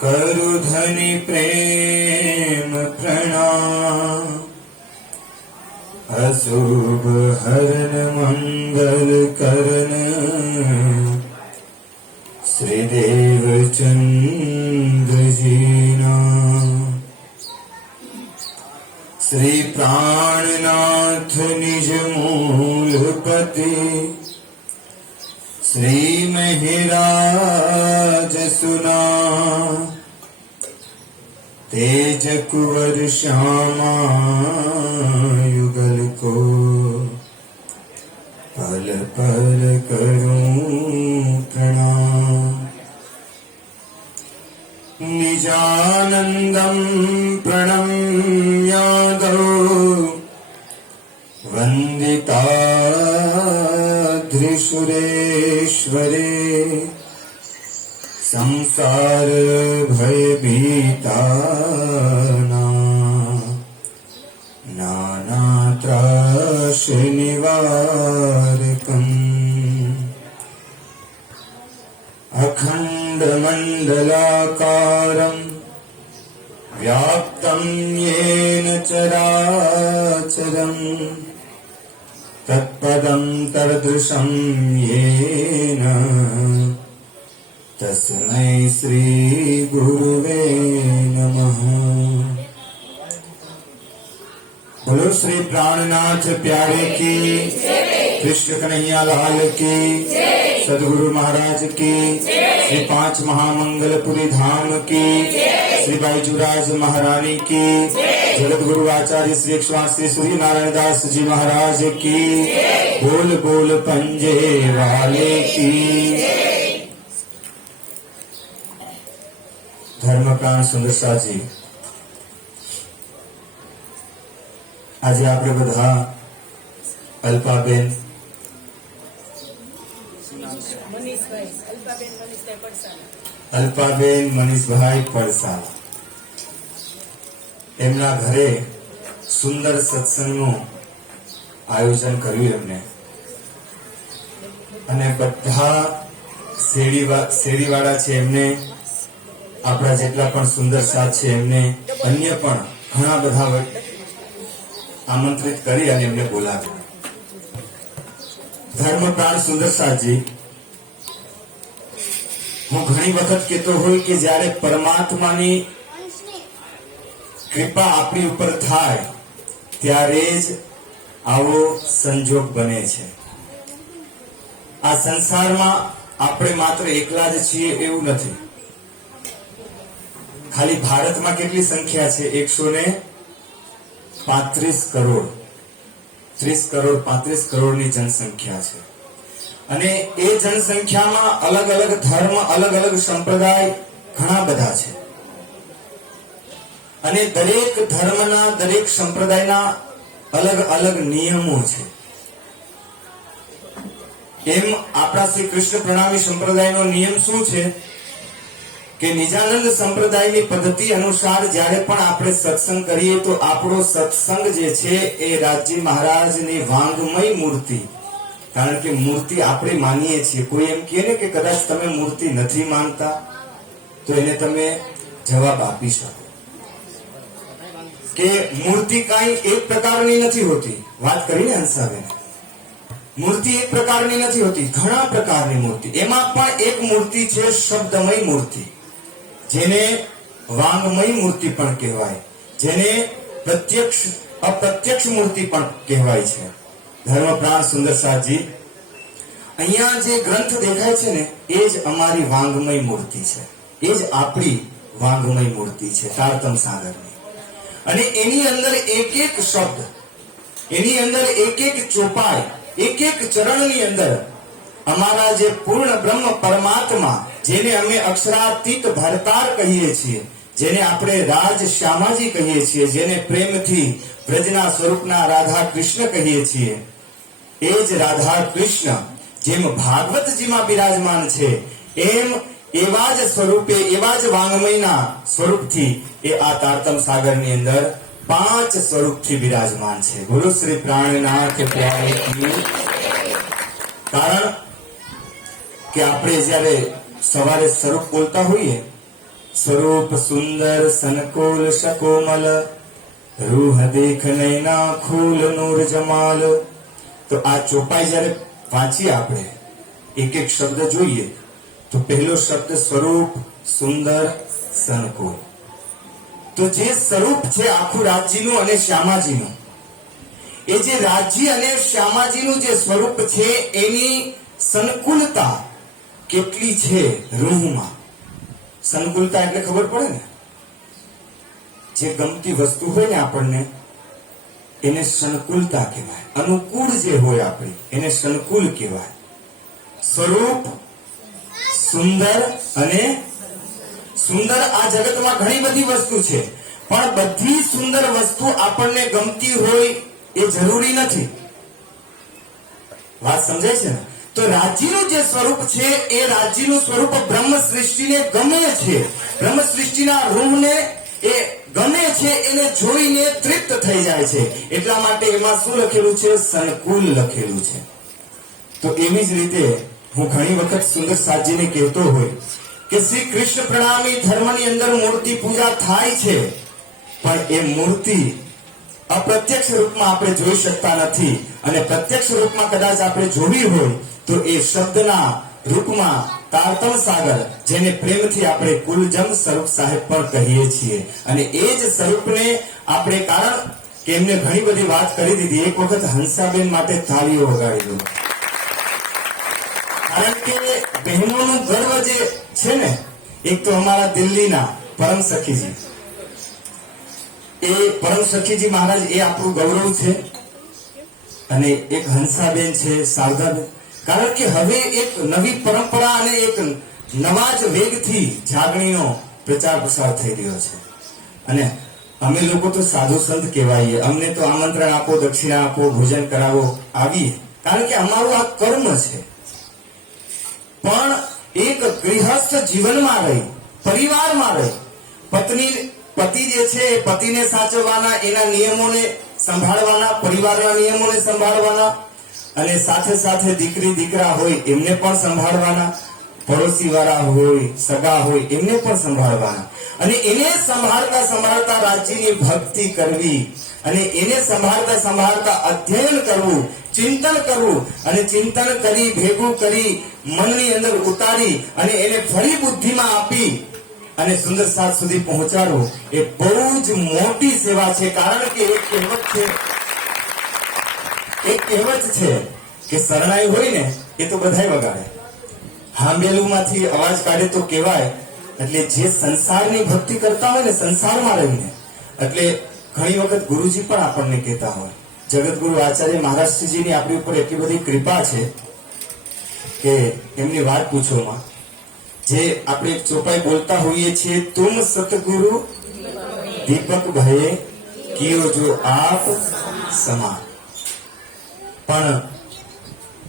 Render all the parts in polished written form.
करु धनि प्रेम प्रणाम। अशुभ हरन मंगल करन श्री देवचंद्र जीना। श्री प्राणनाथ निज मूलपति श्री महिराज सुना। तेज कुंवर श्यामा युगल को पल पल करूं प्रणाम। निजानंदं प्रणम्यादौ वंदिताद्रिसुरेश्वरे। संसार भयभीतानां नानात्रास निवारकम्। अखण्डमण्डलाकारम् व्याप्तं येन चराचरम्। तत्पदं तदृशं येन तस्मै श्री गुरुवे नमः। बोलो श्री प्राणनाथ प्यारे की, कृष्ण कन्हैया लाल की, सदगुरु महाराज की, श्री पांच महामंगलपुरी धाम की, श्री बाईजूराज महारानी की, जगत गुरु आचार्य श्री श्री सूर्य नारायण दास जी महाराज की, बोल बोल पंजे वाले की। धर्मप्राण સુંદરસાજી, આજે આપણે બધા અલ્પાબેન મનીષભાઈ પડસાલ એમના ઘરે સુંદર સત્સંગનું આયોજન કર્યું એમને, અને બધા શેરીવાળા છે એમને, આપણા જેટલા પણ સુંદર સાથ છે એમને, અન્ય પણ ઘણા બધા આમંત્રિત કરી અને એમને બોલાવ્યા. ધર્મપ્રાણ સુંદરસાજી, હું ઘણી વખત કહેતો હોય કે જ્યારે પરમાત્માની કૃપા આપણી ઉપર થાય ત્યારે જ આવો સંજોગ બને છે. આ સંસારમાં આપણે માત્ર એકલા જ છીએ એવું નથી. ખાલી ભારતમાં કેટલી સંખ્યા છે? 135 કરોડ, 30 કરોડ 35 કરોડની જનસંખ્યા છે. અને એ જનસંખ્યામાં અલગ અલગ ધર્મ, અલગ અલગ સંપ્રદાય ઘણા બધા છે. અને દરેક ધર્મના, દરેક સંપ્રદાયના અલગ અલગ નિયમો છે. એમ આપણા શ્રી કૃષ્ણ પ્રણામી સંપ્રદાયનો નિયમ શું છે કે નિજાનંદ સંપ્રદાયની પદ્ધતિ અનુસાર જ્યારે પણ આપણે સત્સંગ કરીએ તો આપણો સત્સંગ જે છે એ રાજી મહારાજની વાંગમય મૂર્તિ, કારણ કે મૂર્તિ આપણે માનીએ છીએ. કોઈ એમ કહે ને કે કદાચ તમે મૂર્તિ નથી માનતા તો એને તમે જવાબ આપી શકો કે મૂર્તિ કાંઈ એક પ્રકારની નથી હોતી. વાત કરીને હંસાબેન, મૂર્તિ એક પ્રકારની નથી હોતી, ઘણા પ્રકારની મૂર્તિ. એમાં પણ એક મૂર્તિ છે શબ્દમય મૂર્તિ, જેને વાંગમય મૂર્તિ પણ કહેવાય, જેને પ્રત્યક્ષ અપ્રત્યક્ષ મૂર્તિ પણ કહેવાય છે. ધર્મપ્રાણ સુંદરસાજી, અહીંયા જે ગ્રંથ દેખાય છે ને એ જ અમારી વાંગમય મૂર્તિ છે, એ જ આપણી વાંગમય મૂર્તિ છે તારતમ સાગરની. અને એની અંદર એક એક શબ્દ, એની અંદર એક એક ચોપાઈ, એક એક ચરણની અંદર અમારા જે પૂર્ણ બ્રહ્મ પરમાત્મા, જેને અમે અક્ષરાતીત ભરતાર કહીએ છીએ, જેને આપણે રાજ શ્યામાજી કહીએ છીએ, જેને પ્રેમથી વ્રજના સ્વરૂપના રાધા કૃષ્ણ કહીએ છીએ, એ જ રાધા કૃષ્ણ જેમ ભાગવતજીમાં બિરાજમાન છે એમ એવા જ સ્વરૂપે, એવા જ વાંગમયના સ્વરૂપથી એ આ તારતમ સાગરની અંદર 5 સ્વરૂપથી બિરાજમાન છે. ગુરુ શ્રી પ્રાણનાથ પ્યારે કી. કારણ કે આપણે જયારે સવારે સ્વરૂપ બોલતા હોઈએ સ્વરૂપ સુંદર સનકોલ શકોમલ, રૂહ દેખ નૈના ખુલ નૂર જમાલ. તો આ ચોપાઈ જ્યારે વાંચીએ આપણે, એક એક શબ્દ જોઈએ, તો પહેલો શબ્દ સ્વરૂપ સુંદર સનકોલ. તો જે સ્વરૂપ છે આખું રાજ્યનું અને શ્યામાજીનું, એ જે રાજ્ય અને શ્યામાજીનું જે સ્વરૂપ છે એની સંકુલતા કેટલી છે રૂહમાં. સંકુલતા એટલે ખબર પડે ને, જે ગમતી વસ્તુ હોય ને આપણને એને સંકુલતા કહેવાય. અનુકૂળ જે હોય આપણી એને સંકુલ કહેવાય. સ્વરૂપ સુંદર અને સુંદર. આ જગતમાં ઘણી બધી વસ્તુ છે, પણ બધી સુંદર વસ્તુ આપણને ગમતી હોય એ જરૂરી નથી. વાત સમજાય છે ને? તો રાજ્યનું જે સ્વરૂપ છે એ રાજ્યનું સ્વરૂપ બ્રહ્મ સૃષ્ટિને ગમે છે. બ્રહ્મ સૃષ્ટિના રૂહને એ ગમે છે, એને જોઈને તૃપ્ત થઈ જાય છે. એટલા માટે એમાં શું લખેલું છે? સંકુલ લખેલું છે. તો એવી જ રીતે હું ઘણી વખત સુંદર સાજીને કહેતો હોય કે શ્રી કૃષ્ણ પ્રણામી ધર્મની અંદર મૂર્તિ પૂજા થાય છે, પણ એ મૂર્તિ અપ્રત્યક્ષ રૂપમાં આપણે જોઈ શકતા નથી. અને પ્રત્યક્ષ રૂપમાં કદાચ આપણે જોવી હોય તો એ શબ્દના રૂપમાં તારતમ સાગર, જેને પ્રેમથી આપણે કુલજમ સ્વરૂપ સાહેબ પણ કહીએ છીએ. અને એ જ સ્વરૂપને આપણે, કારણ કે એમને ઘણી બધી વાત કરી દીધી, એક વખત હંસાબેન માટે તાળીઓ વગાડી દો. કારણ કે બહેનોનું ગર્વ જે છે ને, એક તો અમારા દિલ્હીના પરમ સખીજી, એ પરમ સખીજી મહારાજ, એ આપણું ગૌરવ છે. અને એક હંસાબેન છે, શારદાબેન. કારણ કે હવે એક નવી પરંપરા અને એક નવા જ વેગથી જાગણીનો પ્રચાર પ્રસાર થઈ રહ્યો છે. અને અમે લોકો તો સાધુ સંત કહેવાઈએ, અમને તો આમંત્રણ આપો, દક્ષિણા આપો, ભોજન કરાવો, આવીએ, કારણ કે અમારું આ કર્મ છે. પણ એક ગૃહસ્થ જીવનમાં રહી, પરિવારમાં રહી, પતિ જે છે એ પતિને સાચવવાના, એના નિયમોને સંભાળવાના, પરિવારના નિયમોને સંભાળવાના, અને સાથે સાથે દીકરી દીકરા હોય એમને પણ સંભાળવાના, પડોશી વાળા હોય, સગા હોય એમને પણ સંભાળવાના. અને એને સંભાળતા સંભાળતા રાજ્યની ભક્તિ કરવી, અને એને સંભાળતા સંભાળતા અધ્યયન કરવું, ચિંતન કરવું, અને ચિંતન કરી ભેગું કરી મનની અંદર ઉતારી અને એને ફરી બુદ્ધિમાં આપી અને સુંદર સાથ સુધી પહોંચાડવું, એ બહુ જ મોટી સેવા છે. કારણ કે એક કહેવત છે કે શરણાઈ હોય ને એ તો બધાય વગાડે, હાંબેલુમાંથી અવાજ કાઢે તો કહેવાય. એટલે જે સંસારની ભક્તિ કરતા હોય ને, સંસારમાં રહીને, એટલે ઘણી વખત ગુરુજી પણ આપણને કહેતા હોય, જગતગુરુ આચાર્ય મહારાજજીની આપણી ઉપર એટલી બધી કૃપા છે કે એમની વાત પૂછોમાં. જે આપણે ચોપાઈ બોલતા હોઈએ છીએ, તુમ સતગુરુ દીપક ભયે કિયો જો આપ સમા. પણ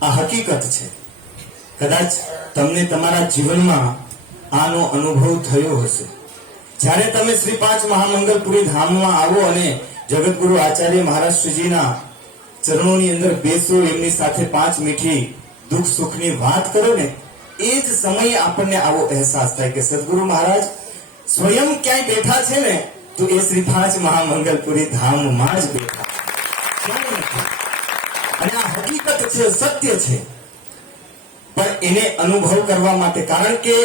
આ હકીકત છે. કદાચ તમને તમારા જીવનમાં આનો અનુભવ થયો હશે. જ્યારે તમે શ્રી 5 મહામંગલપુરી ધામમાં આવો અને જગતગુરુ આચાર્ય મહારાજજીના ચરણોની અંદર બેસો, એમની સાથે 5 મીઠી દુઃખ સુખની વાત કરો ને, એ જ સમયે આપણને આવો અહેસાસ થાય કે સદગુરુ મહારાજ સ્વયં ક્યાંય બેઠા છે ને, તો એ શ્રી 5 મહામંગલપુરી ધામમાં જ બેઠા. અને આ હકીકત છે, સત્ય છે. પણ એને અનુભવ કરવા માટે, કારણ કે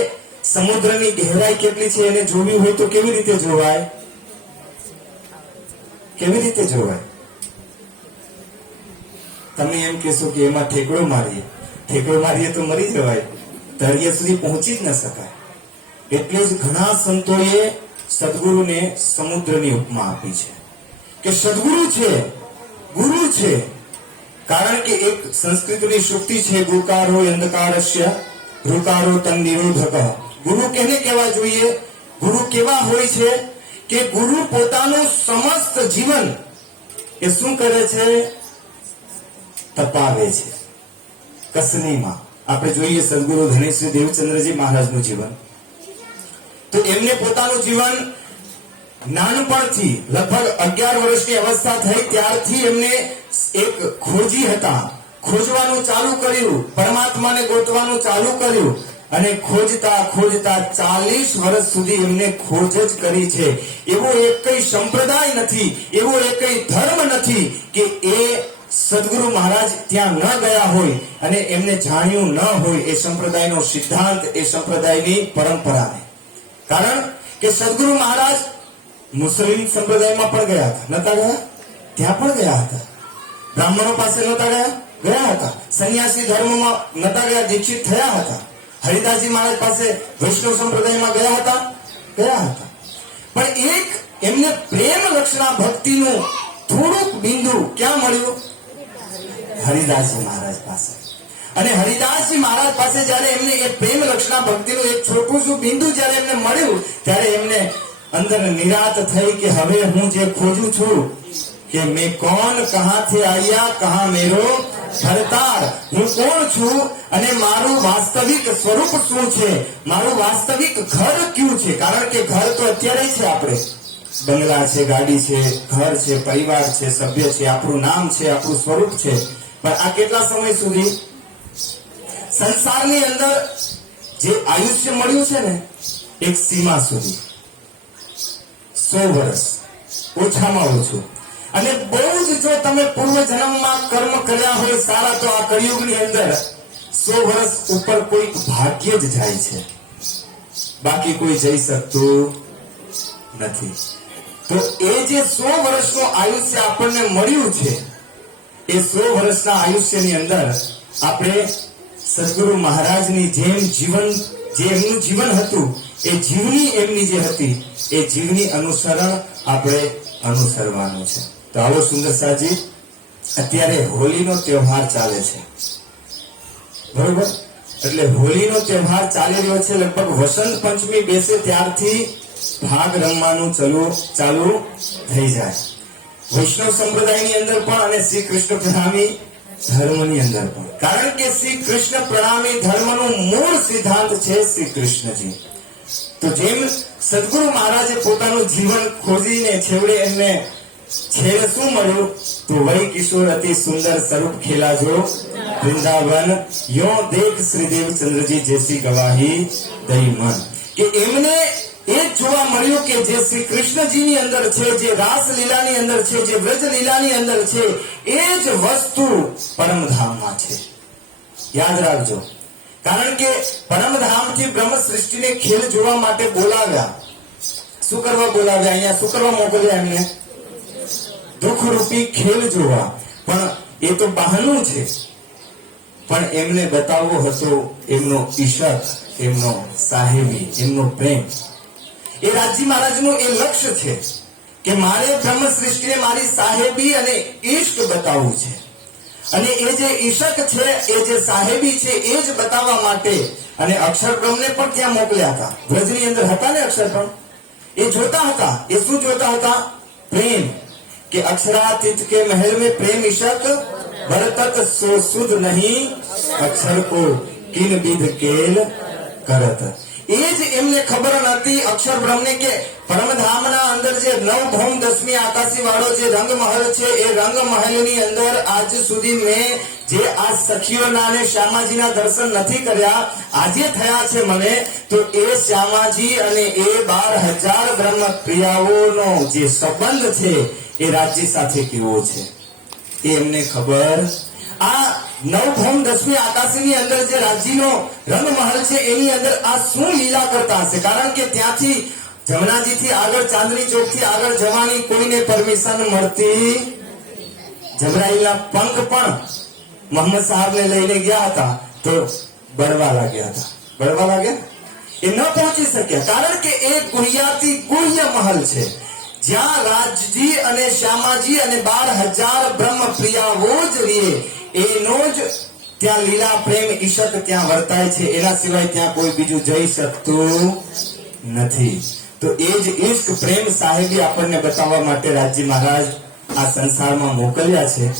સમુદ્રની ગહેરાઈ કેટલી છે એને જોવી હોય તો કેવી રીતે જોવાય? કેવી રીતે જોવાય? તમે એમ કહેશો કે એમાં ઠેકડો મારીએ તો મરી જવાય, તળિયા સુધી પહોંચી જ ન શકાય. એટલે જ ઘણા સંતોએ સદગુરુને સમુદ્રની ઉપમા આપી છે કે સદગુરુ છે, ગુરુ છે. કારણ કે એક સંસ્કૃતની શુક્તિ છે, ગુકારો અંધકારસ્ય રુકારો તન નિરોધક. ગુરુ કેને કહેવા જોઈએ? ગુરુ કેવા હોય છે કે ગુરુ પોતાનું સમસ્ત જીવન એ શું કરે છે? તપાવે છે. કસનીમાં આપણે જોઈએ સદગુરુ ધનેશ્રી દેવચંદ્રજી મહારાજનું જીવન, તો એમને પોતાનું જીવન નાનપણથી લગભગ 11 વર્ષની અવસ્થા થઈ ત્યારથી એમને એક ખોજી હતા, ખોજવાનું ચાલુ કર્યું, પરમાત્માને ગોતવાનું ચાલુ કર્યું. અને ખોજતા ખોજતા 40 વર્ષ સુધી એમને ખોજ જ કરી છે. એવો એકય સંપ્રદાય નથી, એવો એકય ધર્મ નથી કે એ સદગુરુ મહારાજ ત્યાં ન ગયા હોય અને એમને જાણ્યું ન હોય એ સંપ્રદાયનો સિદ્ધાંત, એ સંપ્રદાયની પરંપરાને. કારણ કે સદગુરુ મહારાજ મુસ્લિમ સંપ્રદાયમાં પણ ગયા હતા, નતા ગયા? ત્યાં પણ ગયા હતા. બ્રાહ્મણો પાસે નતા ગયા? ગયા હતા. સંન્યાસી ધર્મમાં નતા ગયા? દીક્ષિત થયા હતા. હરિદાસજી મહારાજ પાસે વૈષ્ણવ સંપ્રદાયમાં ગયા હતા? ગયા હતા. પણ એક એમને પ્રેમ લક્ષણા ભક્તિનું થોડુંક બિંદુ ક્યાં મળ્યું? હરિદાસજી મહારાજ પાસે. અને હરિદાસજી મહારાજ પાસે જ્યારે એમને એ પ્રેમ લક્ષણા ભક્તિનું એક છોટું શું બિંદુ જ્યારે એમને મળ્યું, ત્યારે એમને અંદર નિરાત થઈ કે હવે હું જે ખોજું છું કે મેં કોણ, કહાંથી આયા, કહાં મેરો ઘરતાર, હું કોણ છું અને મારું વાસ્તવિક સ્વરૂપ શું છે, મારું વાસ્તવિક ઘર ક્યું છે. કારણ કે ઘર તો અત્યારે છે, આપણે બંગલા છે, ગાડી છે, ઘર છે, પરિવાર છે, સભ્ય છે, આપણું નામ છે, આપણું સ્વરૂપ છે. પણ આ કેટલા સમય સુધી સંસારની અંદર જે આયુષ્ય મળ્યું છે ને, એક સીમા સુધી 100 વર્ષ ઓછામાં ઓછું. અને બહુ જ જો તમે પૂર્વ જન્મમાં કર્મ કર્યા હોય સારા, તો આ કળિયુગની અંદર 100 વર્ષ ઉપર કોઈ ભાગ્ય જ જાય છે, બાકી કોઈ જઈ શકતું નથી. તો એ જે 100 વર્ષનું આયુષ્ય આપણને મળ્યું છે, એ 100 વર્ષના આયુષ્યની અંદર આપણે સદગુરુ મહારાજની જેમ જીવન, જે એમનું જીવન હતું, એ જીવની એમની જે હતી, એ જીવની અનુસરણ આપણે અનુસરવાનું છે. તો આવો સુંદરસાજી, અત્યારે હોળીનો તહેવાર ચાલે છે, બરોબર? એટલે હોળીનો તહેવાર ચાલી રહ્યો છે. લગભગ વસંત પંચમી બેસે ત્યારથી ભાગ રમવાનું ચાલુ થઈ જાય. વૈષ્ણવ સંપ્રદાયની અંદર પણ અને શ્રી કૃષ્ણ પ્રણામી ધર્મની અંદર પણ. કારણ કે શ્રી કૃષ્ણ પ્રણામી ધર્મનું મૂળ સિદ્ધાંત છે શ્રી કૃષ્ણજી. તો જેમ સદગુરુ મહારાજે પોતાનું જીવન ખોજીને છેવડે એમને છેલ્લે શું મળ્યું? તો વહી કિશોર અતિ સુંદર સ્વરૂપ ખેલા જો વૃંદાવન, યો દેખ શ્રીદેવ ચંદ્રજી જૈસી ગવાહી દઈ મન. કે એમને એ જોવા મળ્યું કે જે શ્રી કૃષ્ણજીની અંદર છે, જે રાસલીલાની અંદર છે, જે વ્રજ લીલાની અંદર છે, એ જ વસ્તુ પરમધામમાં છે. યાદ રાખજો. કારણ કે પરમધામથી બ્રહ્મ સૃષ્ટિને ખેલ જોવા માટે બોલાવ્યા. શું કરવા બોલાવ્યા? અહીંયા શું કરવા મોકલ્યા એમને? દુઃખરૂપી ખેલ જોવા. પણ એ તો બહાનું છે. પણ એમને બતાવવો હતો એમનો ઈશક, એમનો સાહેબી, એમનો પ્રેમ. એ રાજજી મહારાજનું એ લક્ષ્ય છે કે મારે બ્રહ્મ સૃષ્ટિને મારી સાહેબી અને ઈષ્ટ બતાવવું છે. અને એ જે ઈશક છે, એ જે સાહેબી છે, એ જ બતાવવા માટે અને અક્ષરબ્રહ્મને પણ ત્યાં મોકલ્યા હતા. વ્રજની અંદર હતા ને અક્ષરબ્રહ્મ, એ જોતા હતા. એ શું જોતા હતા? પ્રેમ. કે અક્ષરાતીત કે મહેલ में प्रेम ईशक बरतत सो सुध नहीं अक्षर को किन विध केल करत. એ જ એમને ખબર નથી અક્ષર બ્રહ્મને કે પરમધામના અંદર જે 9 ભૌમ 10મી આકાશી વાળો જે રંગમહલ છે, એ રંગમહલની અંદર આજ સુધી મેં જે આ સખીઓના અને શ્યામાજીના દર્શન નથી કર્યા, આજે થયા છે મને. તો એ શ્યામાજી અને એ 12,000 બ્રહ્મ પ્રિયાઓનો જે સંબંધ છે, એ રાજ્ય સાથે કેવો છે એ એમને ખબર. આ 9 ભૌમ 10મી આકાશની અંદર જે રાજ્યનો રંગમહલ છે, એની અંદર આ શું લીલા કરતા હશે? કારણ કે ત્યાંથી જમનાજીથી આગળ, ચાંદની ચોકથી આગળ જવાની કોઈને પરમિશન મળતી. જબરાઈલના પંખ પણ મોહમ્મદ સાહેબને લઈને ગયા હતા તો બળવા લાગ્યા હતા. બળવા લાગ્યા, એ ન પહોંચી શક્યા. કારણ કે એ ગુહ્યાતિ ગુહ્ય મહલ છે, જ્યાં રાજજી અને શ્યામાજી અને 12,000 બ્રહ્મ પ્રિયાઓ જ રહે. એનો જ ત્યાં લીલા પ્રેમ ઈશક ત્યાં વર્તાય છે. એના સિવાય ત્યાં કોઈ બીજું જઈ શકતું નથી. તો એ જ ઈશ્ક પ્રેમ સાહેબી આપણને બતાવવા માટે રાજજી મહારાજ આ સંસારમાં મોકલ્યા છે.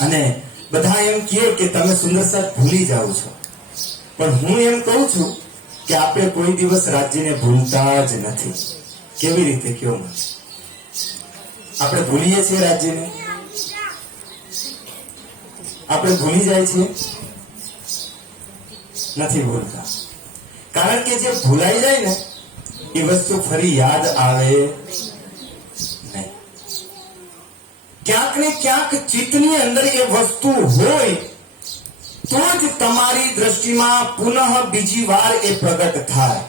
અને બધા એમ કહે કે તમે સુંદર સાહેબ ભૂલી જાઓ છો, પણ હું એમ કહું છું કે આપણે કોઈ દિવસ રાજ્યને ભૂલતા જ નથી. કેવી રીતે? કયો મને? આપણે ભૂલીએ છીએ રાજ્યને? આપણે ભૂલી જાય છીએ? નથી ભૂલતા. કારણ કે જે ભૂલાઈ જાય ને એ વસ્તુ ફરી યાદ આવે નહીં. ક્યાંક ને ક્યાંક ચિત્તની અંદર એ વસ્તુ હોય તો જ તમારી દ્રષ્ટિમાં પુનઃ બીજી વાર એ પ્રગટ થાય.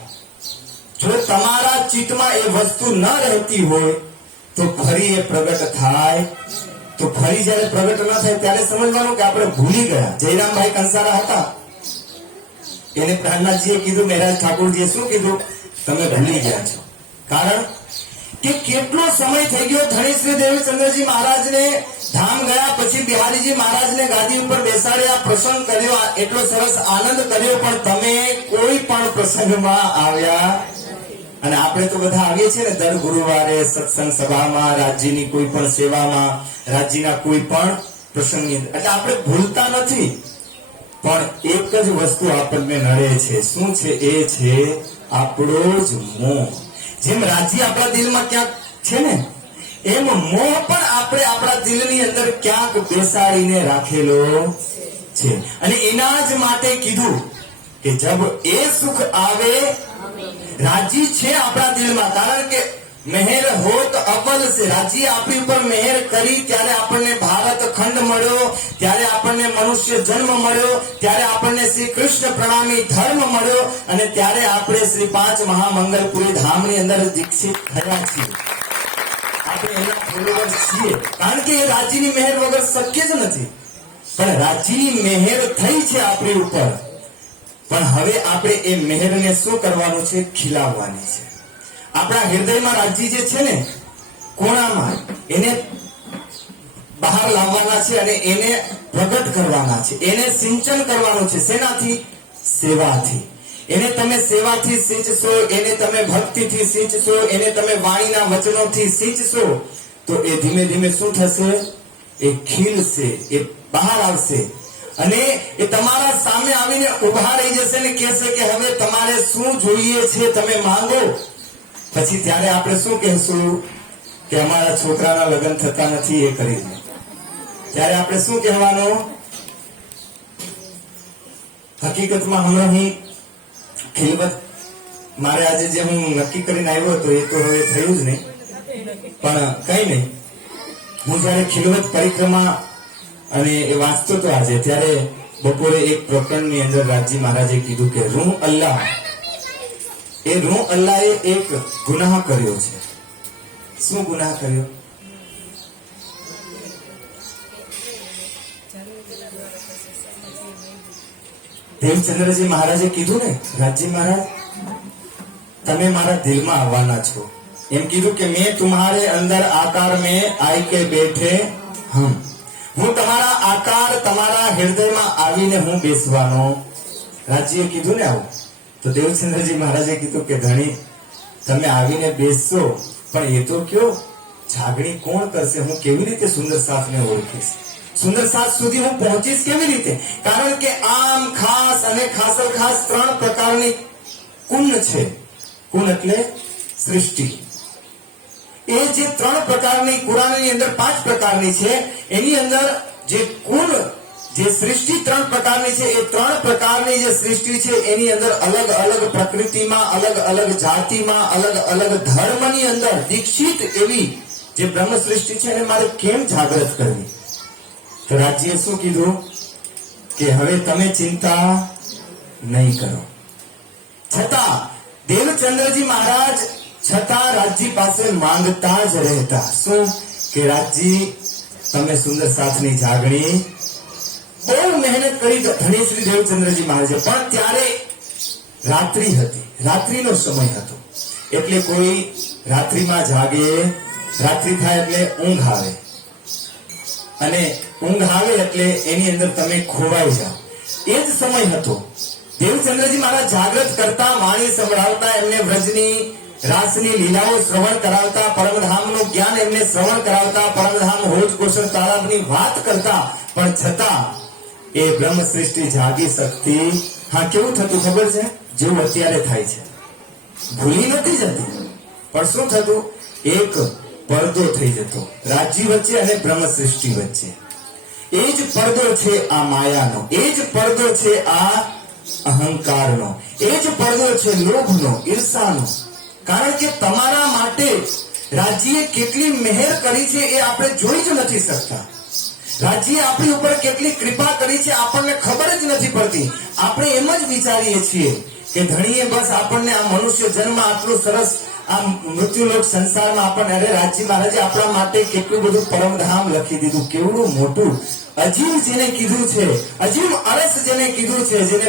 જો તમારા ચિત્તમાં એ વસ્તુ ન રહેતી હોય તો ફરી એ પ્રગટ થાય. તો ફરી જયારે પ્રગટ ન થાય ત્યારે સમજવાનું કે આપણે ભૂલી ગયા. જયરામભાઈ કંસારા હતા, એને પ્રાણનાથજીએ કીધું, મહેરાજ ઠાકોરજીએ શું કીધું? તમે ભૂલી ગયા છો. કારણ કે કેટલો સમય થઈ ગયો. ધણીશ્રી દેવચંદ્રજી મહારાજને ધામ ગયા પછી બિહારીજી મહારાજને ગાદી ઉપર બેસાડ્યા, પ્રસંગ કર્યો, એટલો સરસ આનંદ કર્યો, પણ તમે કોઈ પણ પ્રસંગમાં આવ્યા. અને આપણે તો બધા આવીએ છીએ ને દર ગુરુવારે સત્સંગ સભામાં, રાજ્યની કોઈ પણ સેવામાં, રાજ્યના કોઈ પણ પ્રસંગની, એટલે આપણે ભૂલતા નથી. પણ એક જ વસ્તુ આપણને નડે છે. શું છે? એ છે આપણો જ મોહ. જેમ રાજી આપણા દિલમાં ક્યાંક છે ને, એમ મોહ પણ આપણે આપણા દિલની અંદર ક્યાંક બેસાડીને રાખેલો છે. અને એના જ માટે કીધું કે જબ એ સુખ આવે, રાજી છે આપણા દિલમાં. કારણ કે મહેર હોત અવ્વલ સે, રાજી આપણી ઉપર મહેર કરી ત્યારે આપણને ભારત ખંડ મળ્યો, ત્યારે આપણને મનુષ્ય જન્મ મળ્યો, ત્યારે આપણને શ્રી કૃષ્ણ પ્રણામી ધર્મ મળ્યો, અને ત્યારે આપણે શ્રી 5 મહામંગલપુરી ધામની અંદર દીક્ષિત થયા છીએ. આપણે એના ફોલોવર્સ છીએ. કારણ કે એ રાજીની મહેર વગર શક્ય જ નથી. પણ રાજીની મહેર થઈ છે આપણી ઉપર. પણ હવે આપણે એ મહેરને શું કરવાનું છે? ખીલાવવાની છે. આપણા હૃદયમાં રાજી જે છે ને, કોણામાં, એને બહાર લાવવાના છે અને એને પ્રગટ કરવાના છે. એને સિંચન કરવાનું છે. શેનાથી? સેવાથી. એને તમે સેવાથી સિંચશો, એને તમે ભક્તિથી સિંચશો, એને તમે વાણીના વચનોથી સિંચશો, તો એ ધીમે ધીમે શું થશે? એ ખીલશે, એ બહાર આવશે. અને એ તમારા સામે આવીને ઉભા રહી જશે ને કહેશે કે હવે તમારે શું જોઈએ છે, તમે માંગો. પછી ત્યારે આપણે શું કહેશું? કે અમારા છોકરાના લગ્ન થતા નથી, એ કરી દે. ત્યારે આપણે શું કહેવાનું? હકીકતમાં હમણાં હું ખિલવત, મારે આજે જે હું નક્કી કરીને આવ્યો હતો એ તો હવે થયું જ નહીં, પણ કઈ નહીં. હું જયારે ખિલવત પરિક્રમા અને એ વાંચતો હતો આજે, ત્યારે બપોરે એક પ્રકરણની અંદર રાજજી મહારાજે કીધું કે રૂહ અલ્લાહ, એ રૂહ અલ્લાહે એક ગુનાહ કર્યો છે. શું ગુનાહ કર્યો? દેવચંદ્રજી મહારાજે કીધું ને, રાજજી મહારાજ તમે મારા દિલમાં આવવાના છો. એમ કીધું કે મેં तुम्हारे अंदर आकार में आई के बैठे हम, હું તમારા આકાર, તમારા હૃદયમાં આવીને હું બેસવાનો. રાજજીએ કીધું ને આવું, તો દેવચંદ્રજી મહારાજે કીધું કે ધણી તમે આવીને બેસશો, પણ એ તો કયો જાગણી કોણ કરશે? હું કેવી રીતે સુંદર સાથને ઓળખીશ? સુંદર સાથ સુધી હું પહોંચીશ કેવી રીતે? કારણ કે આમ, ખાસ અને ખાસલ ખાસ 3 પ્રકારની કુન છે. કુન એટલે સૃષ્ટિ. એ જે 3 પ્રકારની, કુરાનની અંદર 5 પ્રકારની છે, એની અંદર જે કુલ, જે સૃષ્ટિ 3 પ્રકારની છે, એ 3 પ્રકારની જે સૃષ્ટિ છે એની અંદર અલગ અલગ પ્રકૃતિમાં, અલગ અલગ જાતિમાં, અલગ અલગ ધર્મની અંદર દીક્ષિત એવી જે બ્રહ્મ સૃષ્ટિ છે એને મારે કેમ જાગૃત કરવી? તો રાજ્યએ શું કીધું? કે હવે તમે ચિંતા નહીં કરો. છતાં દેવચંદ્રજી મહારાજ છતાં રાજજી પાસે માંગતા જ રહેતા. શું? કે રાજજી તમે સુંદર સાથની જાગણી. બહુ મહેનત કરી ધનેશ્રી દેવચંદ્રજી મહારાજે, પણ ત્યારે રાત્રિ હતી, રાત્રિનો સમય હતો. એટલે કોઈ રાત્રિમાં જાગે, રાત્રિ થાય એટલે ઊંઘ આવે, અને ઊંઘ આવે એટલે એની અંદર તમે ખોવાઈ જાઓ. એ જ સમય હતો. દેવચંદ્રજી મહારાજ જાગૃત કરતા, વાણી સંભળાવતા, એમને વ્રજની રાસની લીલાઓ શ્રવણ કરાવતા, પરમધામનું જ્ઞાન એમને શ્રવણ કરાવતા, પરમધામ હોજ કોશલ તાલાબની વાત કરતા, પણ છતાં એ બ્રહ્મ સૃષ્ટિ જાગી શકતી. હા, કેવું થતું ખબર છે? જેવું અત્યારે થાય છે. ભૂલી નથી જતી, પણ શું થતું? એક પડદો થઈ જતો રાજ્ય વચ્ચે અને બ્રહ્મ સૃષ્ટિ વચ્ચે. એ જ પડદો છે આ માયાનો, એ જ પડદો છે આ અહંકારનો, એ જ પડદો છે લોભનો, ઈર્ષાનો. કારણ કે તમારા માટે રાજ્યએ કેટલી મહેર કરી છે એ આપણે જોઈ જ નથી શકતા. રાજ્યએ આપણી ઉપર કેટલી કૃપા કરી છે આપણને ખબર જ નથી પડતી. આપણે એમ જ વિચારીએ છીએ કે ધણીએ બસ આપણને આ મનુષ્ય જન્મ આટલું સરસ આ મૃત્યુલોક સંસારમાં આપણને, અરે રાજ્ય મહારાજે આપણા માટે કેટલું બધું પરમધામ લખી દીધું, કેવડું મોટું અજીમ જેને કીધું છે, અજીમ અરસ જેને કીધું છે, જેને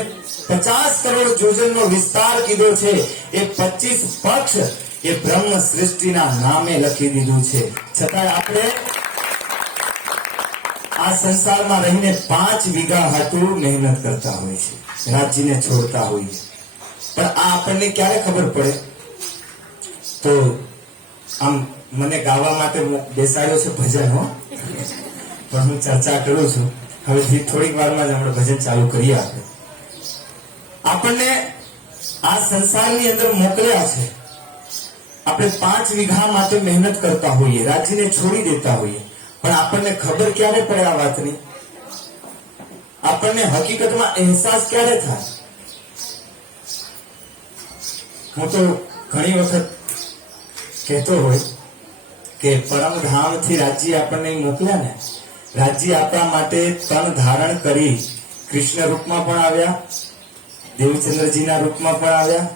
50 કરોડ યોજનનો વિસ્તાર કીધો છે, એ 25 પક્ષ એ બ્રહ્મ સૃષ્ટિના નામે લખી દીધું છે. છતાં આપણે આ સંસારમાં રહીને 5 વીઘા હાટું મહેનત કરતા હોય છે, રાજ્યને છોડતા હોઈએ. પણ આ આપણને ક્યારે ખબર પડે? તો આમ મને ગાવા માટે બેસાડ્યો છે ભજન, હો, પણ હું ચર્ચા કરું છું. હવે થોડીક વારમાં જ આપણે ભજન ચાલુ કરીએ. આપણને આ સંસારની અંદર મોકલ્યા છે. આપણે 5 વીઘા માટે મહેનત કરતા હોઈએ, રાજ્યને છોડી દેતા હોઈએ, પણ આપણને ખબર ક્યારે પડે આ વાતની? આપણને હકીકતમાં અહેસાસ ક્યારે થાય? હું તો ઘણી વખત કહેતો હોય કે પરમધામથી રાજ્ય આપણને મોકલ્યા ને, રાજ્ય આપણા માટે તન ધારણ કરી કૃષ્ણ રૂપમાં પણ આવ્યા, દેવચંદ્રજીના રૂપમાં પણ આવ્યા,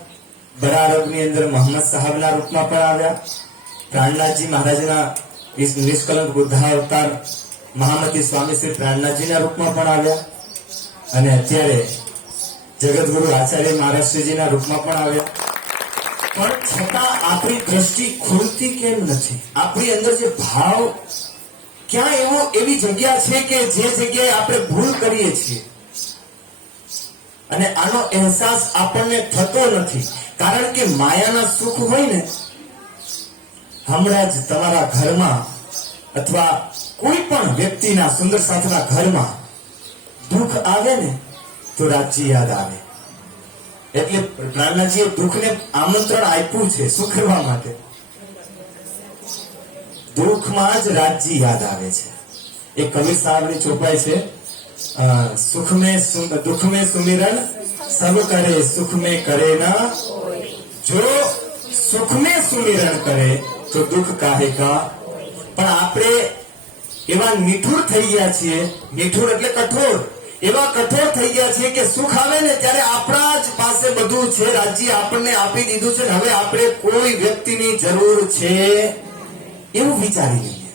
બરારબની અંદર મોહમ્મદ સાહેબના રૂપમાં પણ આવ્યા, પ્રાણનાથજી મહારાજના નિષ્કલંક બુદ્ધાવતાર મહામતી સ્વામી શ્રી પ્રાણનાથજીના રૂપમાં પણ આવ્યા, અને અત્યારે જગતગુરુ આચાર્ય મહારાજજીના રૂપમાં પણ આવ્યા. પણ છતાં આપણી દ્રષ્ટિ ખુલતી કેમ નથી? આપણી અંદર જે ભાવ, ક્યાં એવી જગ્યા છે કે જે જગ્યાએ આપણે ભૂલ કરીએ છીએ અને આનો અહેસાસ આપણને થતો નથી. કારણ કે માયાના સુખ હોય ને, હમણાં જ તમારા ઘરમાં અથવા કોઈ પણ વ્યક્તિના સુંદર સાથના ઘરમાં દુઃખ આવે ને તો રાજ્ય યાદ આવે. એટલે પ્રાણનાથજીએ દુઃખને આમંત્રણ આપ્યું છે. શું કરવા માટે? દુઃખમાં જ રાજ્ય યાદ આવે છે. એક કબીર સાહેબની ચોપાઈ છે, દુઃખ में सुमिरन सब करे, सुख में करे ना, જો સુખ में सुमिरन करे તો દુઃખ કાહે કા. પણ આપણે એવા નિઠુર થઈ ગયા છીએ, નિઠુર એટલે કઠોર, એવા કઠોર થઈ ગયા છે કે સુખ આવે ને ત્યારે આપણા જ પાસે બધું છે, રાજ્ય આપણને આપી દીધું છે, હવે આપણે કોઈ વ્યક્તિની જરૂર છે એવું વિચારી લઈએ.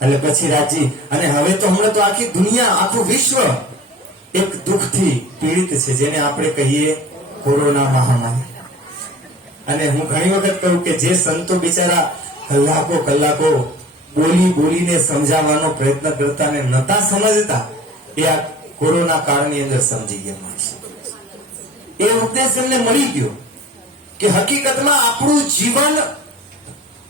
એટલે પછી રાજ્ય, અને હવે તો હમણાં તો આખી દુનિયા, આખું વિશ્વ એક દુઃખથી પીડિત છે, જેને આપણે કહીએ કોરોના મહામારી. અને હું ઘણી વખત કહું કે જે સંતો બિચારા કલાકો બોલીને સમજાવવાનો પ્રયત્ન કરતા ને નતા સમજતા, એ આ કોરોના કાળની અંદર સમજી ગયા માણસ. એ ઉપદેશ એમને મળી ગયો કે હકીકતમાં આપણું જીવન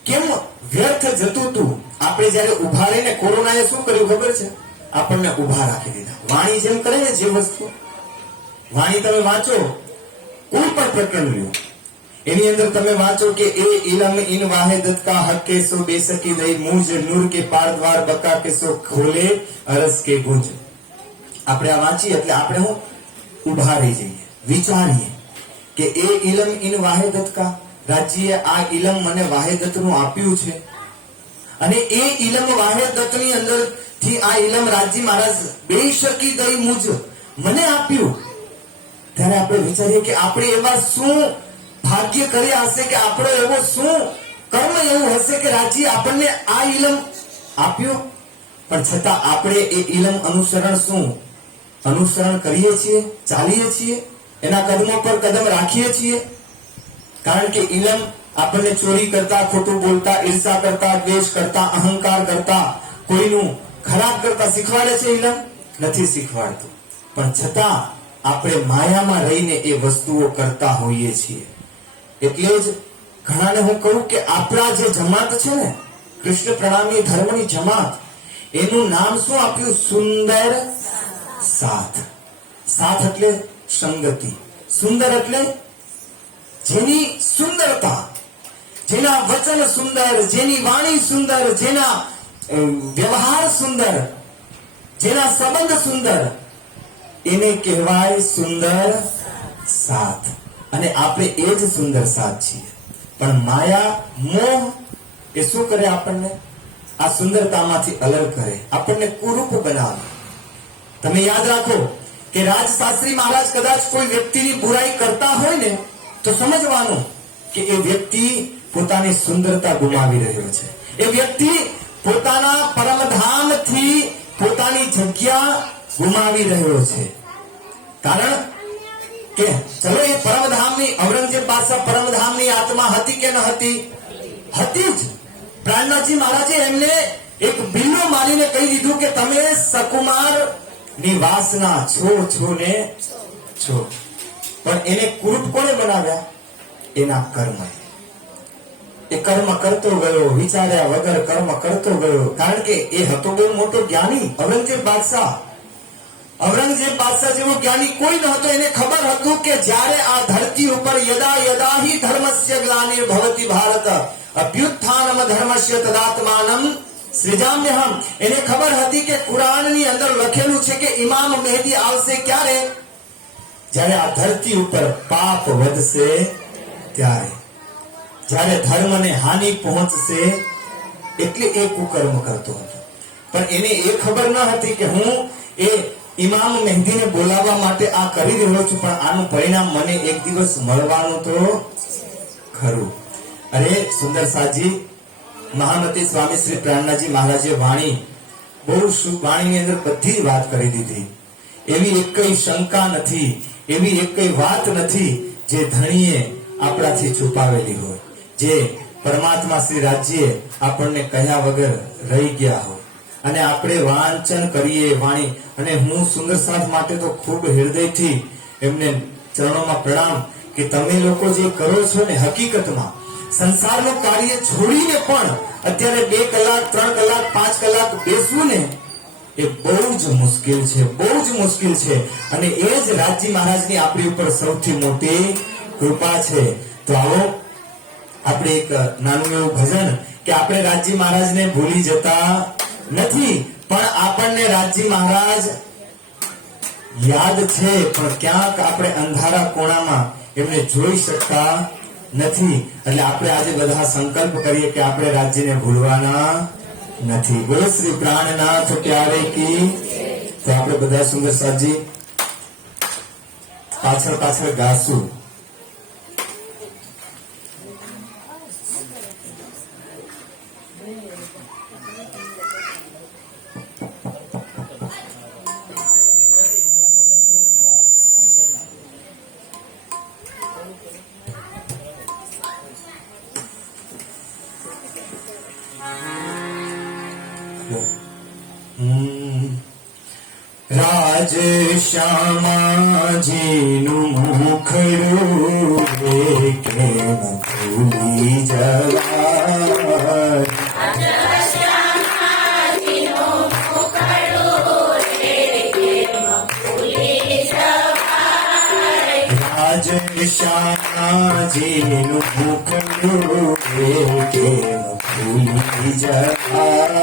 કેમ વ્યર્થ જતું હતું. આપણે જયારે ઉભા રહીને, કોરોનાએ શું કર્યું ખબર છે? આપણને ઉભા રાખી દીધા. વાણી જેમ કરે ને, જે વસ્તુ વાણી તમે વાંચો, કોઈ પણ પ્રકરણ લ્યો, એની અંદર તમે વાંચો કે એ ઇલમ ઇન વાહિદત કા હક કે સો બેસકી દઈ મુજ નૂર કે પાર દ્વાર બકા કે સો ખોલે અરસ કે ગુંજ. આપણે આ વાંચીએ એટલે આપણે હું ઉભા રહી જઈએ, વિચારીએ કે એ ઇલમ ઇન વાહિદત કા, રાજ્યએ આ ઇલમ મને વાહિદતનું આપ્યું છે, અને એ ઇલમ વાહિદતની અંદર થી આ ઇલમ રાજ્ય મહારાજ બેશકી દઈ મુજ મને આપ્યું. ત્યારે આપણે વિચારીએ કે આપણે એવા શું ભાગ્ય કર્યા હશે, કે આપણો એવો શું કર્મ એવું હશે કે રાજ્ય આપણને આ ઇલમ આપ્યું. પણ છતાં આપણે એ ઇલમ અનુસરણ કરીએ છીએ, ચાલીએ છીએ, એના કદમો પર કદમ રાખીએ છીએ. કારણ કે ઇલમ આપણને ચોરી કરતા, ખોટું બોલતા, ઈર્ષા કરતા, દ્વેષ કરતા, અહંકાર કરતા, કોઈનું ખરાબ કરતા શીખવાડે છે? ઇલમ નથી શીખવાડતું. પણ છતાં આપણે માયામાં રહીને એ વસ્તુઓ કરતા હોઈએ છીએ. એટલે જ ઘણાને હું કહું કે આપણા જે જમાત છે ને, કૃષ્ણ પ્રણામી ધર્મની જમાત, એનું નામ શું આપ્યું? સુંદર સાથ. સાથ એટલે સંગતિ, સુંદર એટલે જેની સુંદરતા, જેના વચન સુંદર, જેની વાણી સુંદર, જેના વ્યવહાર સુંદર, જેના સંબંધ સુંદર, એને કહેવાય સુંદર સાથ. અને આપણે એ જ સુંદર સાથ છીએ. પણ માયા મોહ એ શું કરે? આપણને આ સુંદરતામાંથી અલગ કરે, આપણને કુરૂપ બનાવે. તમે યાદ રાખો કે રાજશાસ્ત્રી મહારાજ કદાચ કોઈ વ્યક્તિની બુરાઈ કરતા હોય ને તો સમજવાનું કે એ વ્યક્તિ પોતાની સુંદરતા ગુમાવી રહ્યો છે. એ વ્યક્તિ પોતાના પરમધામથી પોતાની જગ્યા ગુમાવી રહ્યો છે. કારણ કે ચલો એ પરમધામની ઔરંગઝેબ બાદશાહ પરમધામની આત્મા હતી કે ન હતી? હતી જ. પ્રાણનાથજી મહારાજે એમને એક બિલ્લો મારીને કહી દીધું કે તમે સકુમાર ની વાસના છો ને છો. પણ એને કુરૂપ કોને બનાવ્યા? એના કર્મ. એ કર્મ કરતો ગયો, વિચાર્યા વગર કર્મ કરતો ગયો. કારણ કે એ હતો બહુ મોટો જ્ઞાની ઔરંગઝેબ બાદશાહ. ઔરંગઝેબ બાદશાહ જેવો જ્ઞાની કોઈ ન હતો. એને ખબર હતું કે જ્યારે આ ધરતી ઉપર યદા યદા હિ ધર્મસ્ય ગ્લાનિર્ભવતિ ભારત અભ્યુત્થાનમ ધર્મસ્ય તદાત્માનમ સૃજામ્યહમ. એને ખબર હતી કે કુરાનની અંદર લખેલું છે કે ઇમામ મહેદી આવશે ક્યારે? જ્યારે આ ધરતી ઉપર પાપ વધશે ત્યારે, જ્યારે ધર્મને હાનિ પહોંચશે. એટલે એ કુકર્મ કરતો હતો. પણ એને એ ખબર ન હતી કે હું એ ઇમામ મહેદીને બોલાવવા માટે આ કરી રહ્યો છું, પણ આનું પરિણામ મને એક દિવસ મળવાનું તો ખરું. અરે સુંદર સાજી મહામતી સ્વામી શ્રી પ્રાણનાથજી મહારાજે વાણી બહુ શુભ વાણીની અંદર બધી વાત કરી દીધી. એવી એકઈ શંકા નથી, એવી એકઈ વાત નથી જે ધણીએ આપણાથી છુપાવેલી હોય, જે પરમાત્મા શ્રી રાજ્યે આપણને કહ્યા વગર રહી ગયા હોય. અને આપણે વાંચન કરીએ વાણી. અને હું સુંદર સાથ માટે તો ખૂબ હૃદયથી એમને ચરણોમાં પ્રણામ કે તમે લોકો જે કરો છો ને, હકીકતમાં સંસારનું કાર્ય છોડીને પણ અત્યારે 2 કલાક 3 કલાક 5 કલાક બેસવું ને એ બહુ જ મુશ્કેલ છે, બહુ જ મુશ્કેલ છે. અને એ જ રાજજી મહારાજની આપણી ઉપર સૌથી મોટી કૃપા છે. તો આવો આપણે એક નાનું એવું ભજન કે આપણે રાજજી મહારાજને ભૂલી જતા નથી, પણ આપણને રાજજી મહારાજ યાદ છે, પણ ક્યાંક આપણે અંધારા કોણામાં એમને જોઈ શકતા નથી. એટલે આપણે આજે બધા સંકલ્પ કરીએ કે આપણે રાજ્યને ભૂલવાના નથી. બોલો શ્રી પ્રાણનાથ પ્યારે કી. તો આપણે બધા સુંદર સાજી પાછળ પાછળ ગાશું. રાજ શ્યામાજીનું મુખડું કેમ ભૂલી જવાય? રાજ શ્યામાજીનું મુખડું કેમ ભૂલી જવાય?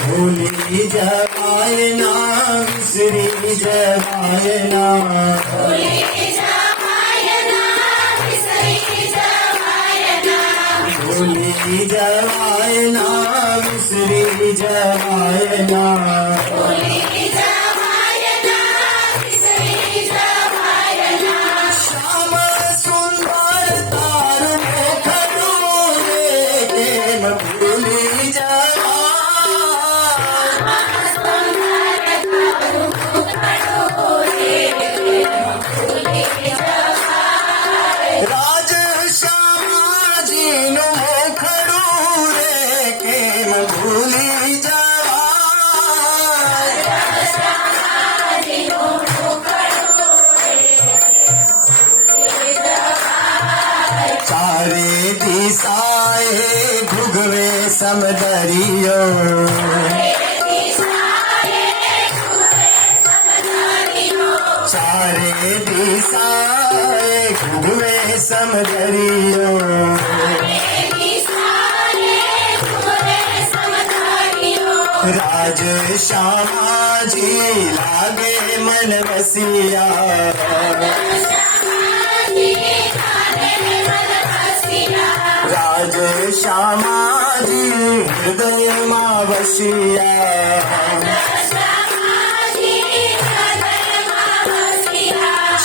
ભૂલી જવાય ના, વિસરી જવાય ના, ભૂલી જવાય ના, વિસરી જવાય ના, ભૂલી જવાય ના, વિસરી જવાય ના, ભૂલી જવાય ના, વિસરી જવાય ના. શ્યામ સુંદર તારું મુખડું રે કેમ ભૂલી જવાય? રાજ શ્યામાજીનું મુખડું રે કેમ ભૂલી જવાય? ચારે દિશાએ ભૂગવે સમદરિયો, ચારે દિશાએ ભૂગવે સમદરિયો, राज श्यामाजी लागे मन बसिया राज श्यामाजी हृदय मां बसिया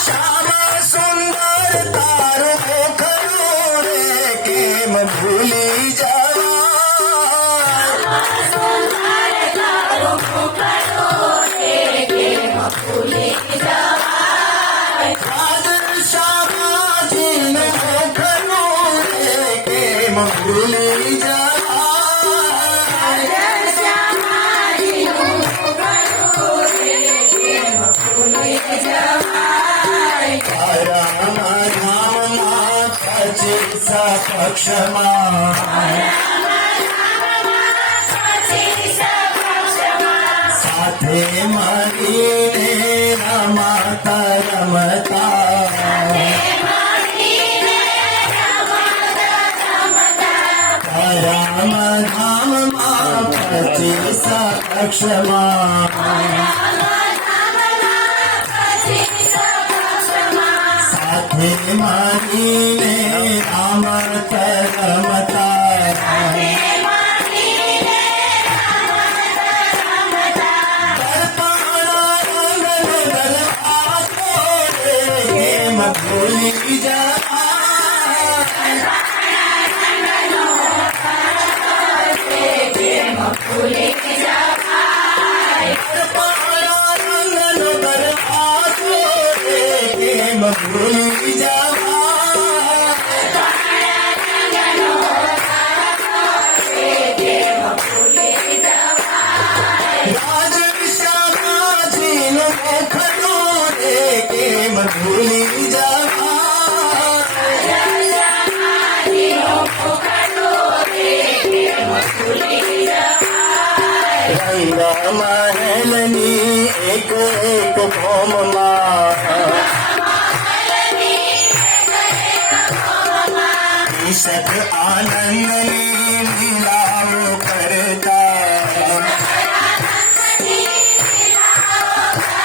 श्याम सुंदर तारो खरो रे केम भूली जावा राज श्यामाजी ने खरो रे केम भूली जावा राम धाम माताजी सपक्षमा साथे मरीने रमाता रमता राम धाम माताजी सपक्षमा साथे मरीने रमाता रमता भूली जा भूली जा राज श्यामाजी नो खरो रे केम भूली जा रंग महलनी एक एक भोम ईशक आनंदनी लीलाओ करता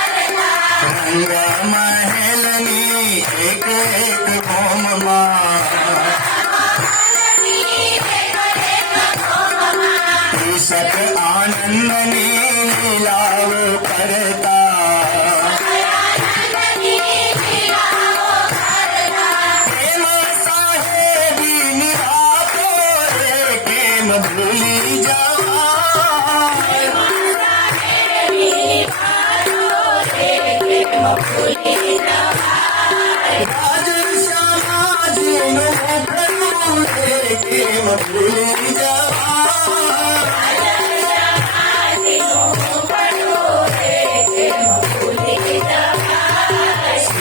रंग महलनी एक एक भोम ईशक आनंदनी लीलाओ करता प्रेम साहेबी निरातो रे केम भूली जावा राज श्यामाजी नो खरो रे केम भूली जावा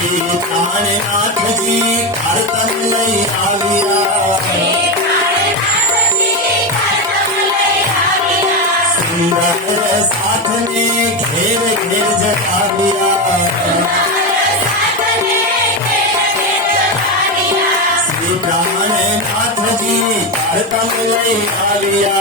नाथ जी कीर्तन लई आविया सुंदर साथ में घेर घेर जगाविया श्री प्राणनाथ जी कीर्तन लई आविया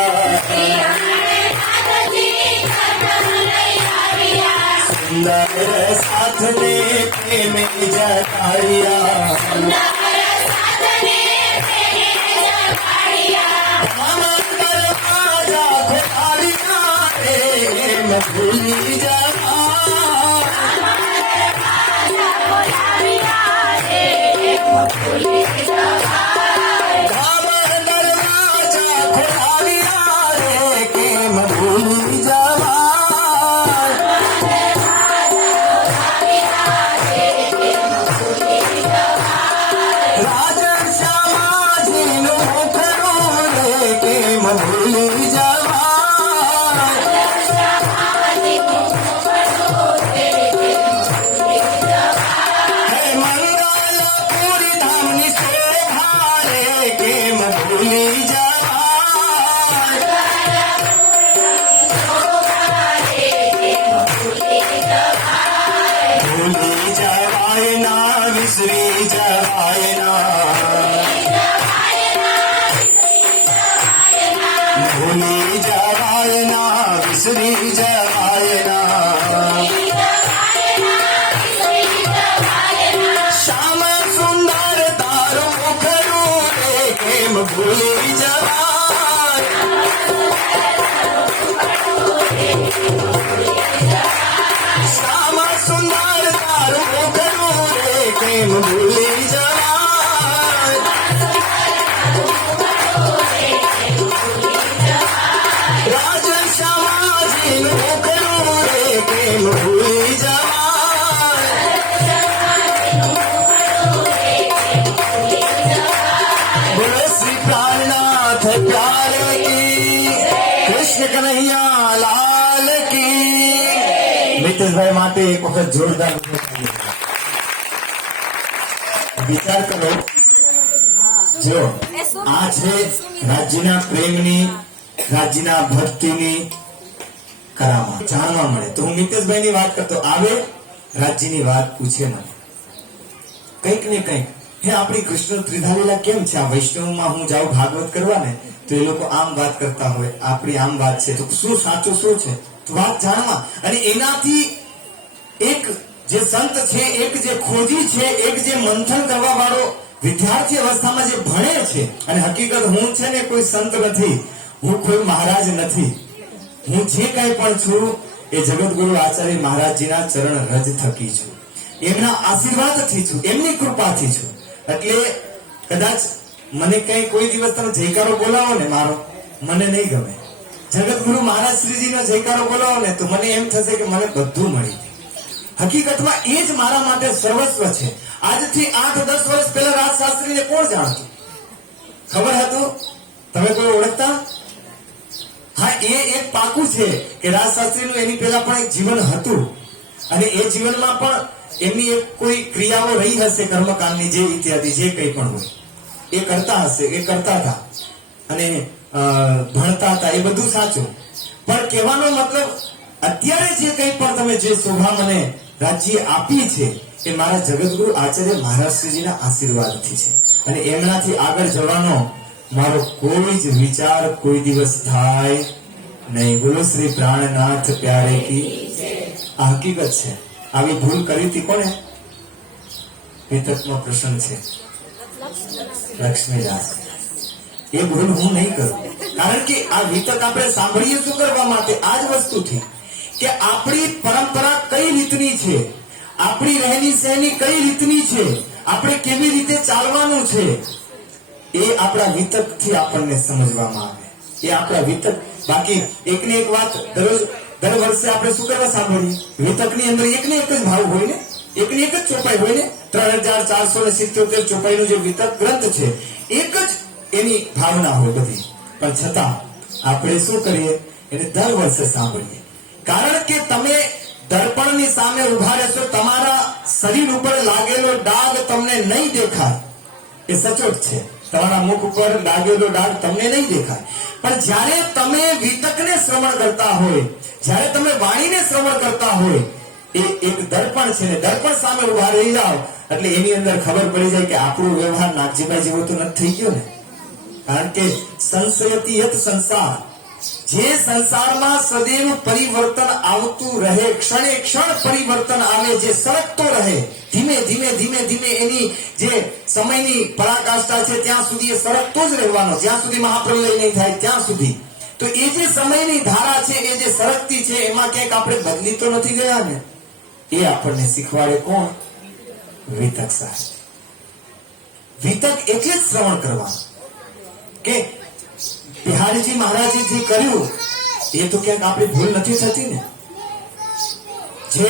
सुंदर साथ में प्रेम जतारिया दरवाजा खोलिया प्रेम भूली जा दरवाजा खोलिया रे प्रेम भूली जा राज श्यामाजी नो खरो रे केम भूली जावा हे मंगलपुरी धाम नि शोभा रे केम भूली जावा भूली जावाय ना विसरी जावाय ना भूली जावाय ना विसरी जा મિતેશભાઈ માટે એક વખત જોરદાર વિચાર કરો. જો આ છે રાજ્યના પ્રેમની, રાજ્યના ભક્તિની કરામત જાણવા મળે. તો હું મિતેશભાઈ ની વાત કરતો, આવે રાજ્યની વાત પૂછે મને કંઈક ને કંઈક, હે આપણી કૃષ્ણ ત્રિધાલીલા કેમ છે? આ વૈષ્ણવમાં હું જાઉં ભાગવત કરવા ને તો એ લોકો આમ વાત કરતા હોય, આપણી આમ વાત છે, તો શું સાચું શું છે? તો વાત જાણવા, અને એનાથી એક જે સંત છે, એક જે ખોજી છે, એક જે મંથન કરવા વાળો વિદ્યાર્થી અવસ્થામાં જે ભણે છે, અને હકીકત હું છે ને કોઈ સંત નથી, હું કોઈ મહારાજ નથી, હું જે કઈ પણ છું એ જગતગુરુ આચાર્ય મહારાજજીના ચરણ રજ થકી છું, એમના આશીર્વાદથી છું, એમની કૃપાથી છું. એટલે કદાચ મને કઈ કોઈ દિવસ તમે જયકારો બોલાવો ને મારો, મને નહીં ગમે. જગતગુરુ મહારાજ શ્રીજીનો જયકારો બોલાવો ને તો મને એમ થશે કે મને બધું મળી ગયું. હકીકતમાં એ જ મારા માટે સર્વસ્વ છે. આજથી 8-10 વર્ષ પહેલા રાજશાસ્ત્રીને કોણ જાણતું? ખબર હતું? તમે કોઈ ઓળખતા? હા, એ એક પાકું છે કે રાજશાસ્ત્રીનું એની પહેલા પણ એક જીવન હતું, અને એ જીવનમાં પણ એમની એક કોઈ ક્રિયાઓ રહી હશે કર્મકાંડની, જે ઇત્યાદિ જે કંઈ પણ હોય એ કરતા હશે, એ કરતા હતા અને ભણતા હતા, એ બધું સાચું. પણ કહેવાનો મતલબ અત્યારે જે કંઈ પણ તમે જે શોભા મને રાજ્ય આપી છે એ મારા જગતગુરુ આચાર્ય મહારાજશ્રીજીના આશીર્વાદથી છે, અને એમનાથી આગળ જવાનો મારો કોઈ જ વિચાર કોઈ દિવસ થાય નહીં. બોલો શ્રી પ્રાણનાથ પ્યારે કી. આ હકીકત છે. આવી ભૂલ કરી હતી કોને? વિતકનો પ્રસંગ છે લક્ષ્મીદાસ. એ ભૂલ હું નહીં કરું, કારણ કે આ વિતક આપણે સાંભળીએ શું કરવા માટે? આ જ વસ્તુથી કે આપણી પરંપરા કઈ રીતની છે, આપણી રહેણી સહેણી કઈ રીતની છે, આપણે કેવી રીતે ચાલવાનું છે, એ આપણા વિતકથી આપણને સમજવામાં આવે. એ આપણા વિતક. બાકી એકને એક વાત દર વર્ષે આપણે શું કરવા સાંભળીએ? વિતકની અંદર એકને એક જ ભાવ હોય ને, એકની એક જ ચોપાઈ હોય ને. 3477 ચોપાઈનું જે વિતક ગ્રંથ છે, એક જ એની ભાવના હોય બધી, પણ છતાં આપણે શું કરીએ? એને દર વર્ષે સાંભળીએ. કારણ કે તમે દર્પણની સામે ઉભા રહેશો, તમારા શરીર ઉપર લાગેલો ડાઘ તમને નહીં દેખાય, એ સચોટ છે. તમારા મુખ ઉપર લાગેલો ડાઘ તમને નહીં દેખાય, પણ જ્યારે તમે વિતકને શ્રવણ કરતા હોય, જ્યારે તમે વાણીને શ્રવણ કરતા હોય, એ એક દર્પણ છે ને, દર્પણ સામે ઉભા રહી જાઓ એટલે એની અંદર ખબર પડી જાય કે આપણો વ્યવહાર નાગજીભાઈ જેવો તો નથી થઈ ગયો ને. કારણ કે સંશયતી યત સંસાર, જે સંસારમાં સદૈવ પરિવર્તન આવતું રહે, ક્ષણે ક્ષણ પરિવર્તન આવે, જે સરકતો રહે, ધીમે ધીમે ધીમે ધીમે એની જે સમયની પરાકાષ્ઠા છે ત્યાં સુધી એ સરકતો જ રહેવાનો, જ્યાં સુધી મહાપ્રલય નહીં થાય ત્યાં સુધી. તો એ જે સમયની ધારા છે, એ જે સરકતી છે, એમાં ક્યાંક આપણે બદલી તો નથી ગયા ને. એ આપણને શીખવાડે કોણ? વિતક સાહેબ. વિતક એટલે જ શ્રવણ કરવાનું કે બિહારીજી મહારાજે જે કર્યું એ તો ક્યાંક આપણી ભૂલ નથી થતી ને. જે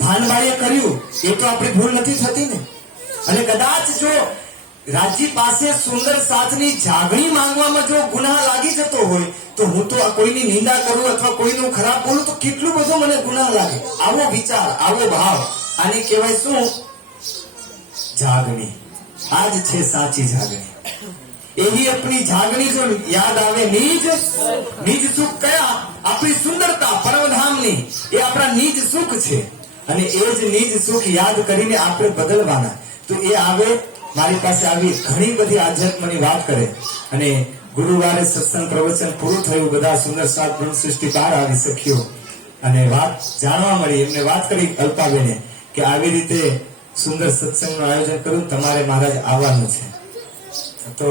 ભાનબાઈએ કર્યું એ તો આપણી ભૂલ નથી થતી ને. અને કદાચ જો રાજ્ય પાસે સુંદર સાથની જાગણી માંગવામાં જો ગુનાહ લાગી જતો હોય તો હું તો કોઈની નિંદા કરું અથવા કોઈનું ખરાબ બોલું તો કેટલું બધું મને ગુનાહ લાગે. આવો વિચાર, આવો ભાવ, આને કહેવાય શું? જાગણી. આ જ છે સાચી જાગણી. એવી આપણી જાગણી જો યાદ આવે, નિજ સુખ કયા? આપણી સુંદરતા પરમધામની, એ આપણા નિજ સુખ છે, અને એ જ નિજ સુખ યાદ કરીને આપણે બદલવાના. તો એ આવે મારી પાસે આવી ઘણી બધી આધ્યાત્મની વાત કરે, અને ગુરુવારે સત્સંગ પ્રવચન પૂરું થયું, બધા સુંદર સાત બ્રહ્મ સૃષ્ટિ બહાર આવી શક્યો, અને વાત જાણવા મળી. એમને વાત કરી અલ્પાબેને કે આવી રીતે સુંદર સત્સંગનું આયોજન કર્યું, તમારે મહારાજ આવવાનું છે. તો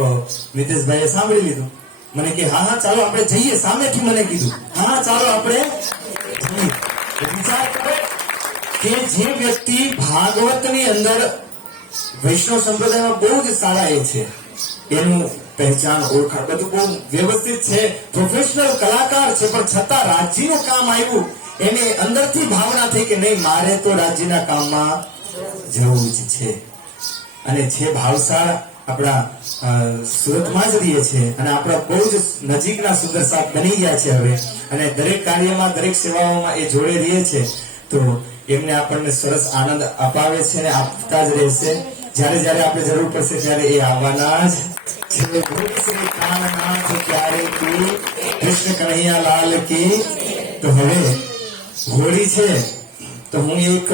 મિતેશભાઈએ સાંભળી લીધું. મને કે હા હા ચાલો આપણે જઈએ. સામેથી મને કીધું હા ચાલો આપણે જઈએ. વિચાર કરો કે જે વ્યક્તિ ભાગવતની અંદર વૈષ્ણવ સંપ્રદાયમાં બહુ જ સારા એ છે, એનું પહેચાન ઓળખાણ બધું બહુ વ્યવસ્થિત છે, પ્રોફેશનલ કલાકાર છે, પણ છતાં રાજ્યનું કામ આવ્યું, એને અંદરથી ભાવના થઈ કે નહીં, મારે તો રાજ્યના કામમાં જવું જ છે. અને છે ભાવસાર આપણા સુરતમાં જ રહીએ છે, અને આપણા બહુ જ નજીકના સુંદર સાથ બની ગયા છે હવે, અને દરેક કાર્યમાં દરેક સેવાઓમાં એ જોડે રહીએ છે. તો એમને આપણને સરસ આનંદ અપાવે છે અને આપતા જ રહેશે. જ્યારે જ્યારે આપણે જરૂર પડશે ત્યારે એ આવવાના જ છે. બોલ શ્રી કાનનાથ પ્યારે કી, કૃષ્ણ કનૈયા લાલ કી. તો હવે હોળી છે તો હું એક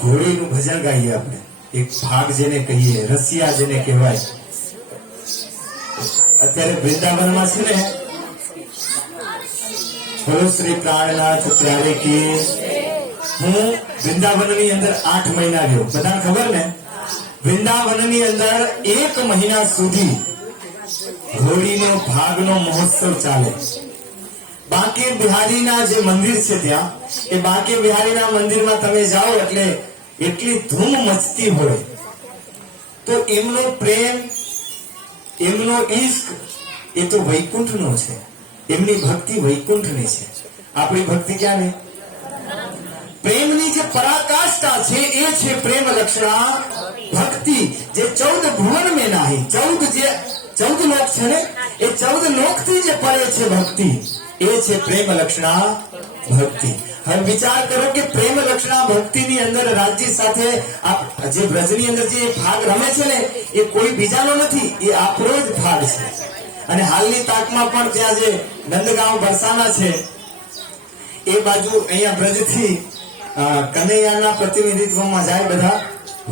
હોળીનું ભજન ગાઈએ આપણે. એક ભાગ જેને કહીએ, રસિયા જેને કહેવાય. અત્યારે વૃંદાવનમાં છે ને, બોલો શ્રી પ્રાણનાથ પ્યારે કી. હું વૃંદાવનની અંદર 8 મહિના રહ્યો. બધાને ખબર ને, વૃંદાવનની અંદર 1 મહિના સુધી હોળીનો ભાગનો મહોત્સવ ચાલે. બાંકે બિહારીના જે મંદિર છે ત્યાં, એ બાંકે બિહારીના મંદિરમાં તમે જાઓ એટલે એટલી ધૂમ મચતી હોય. તો એમનો પ્રેમ, એમનો ઈશ્ક એ તો વૈકુંઠનો છે. એમની ભક્તિ વૈકુંઠની છે. આપણી ભક્તિ ક્યાંની? પ્રેમની જે પરાકાષ્ઠા છે એ છે પ્રેમ લક્ષણા ભક્તિ. જે 14 ભુવન में नाही, 14 લોક છે ને, એ 14 લોકથી જે પરે છે ભક્તિ, એ છે પ્રેમ લક્ષણા ભક્તિ. હવે વિચાર કરો કે પ્રેમ લક્ષણા ભક્તિની અંદર રાજ્ય સાથે જે બ્રજની અંદર જે ભાગ રમે છે ને, એ કોઈ બીજાનો નથી, એ આપણો જ ભાગ છે. અને હાલની તાકમાં પણ ત્યાં જે નંદગાંવ બરસાના છે એ બાજુ અહીંયા બ્રજથી કનૈયાના પ્રતિનિધિત્વમાં જાય બધા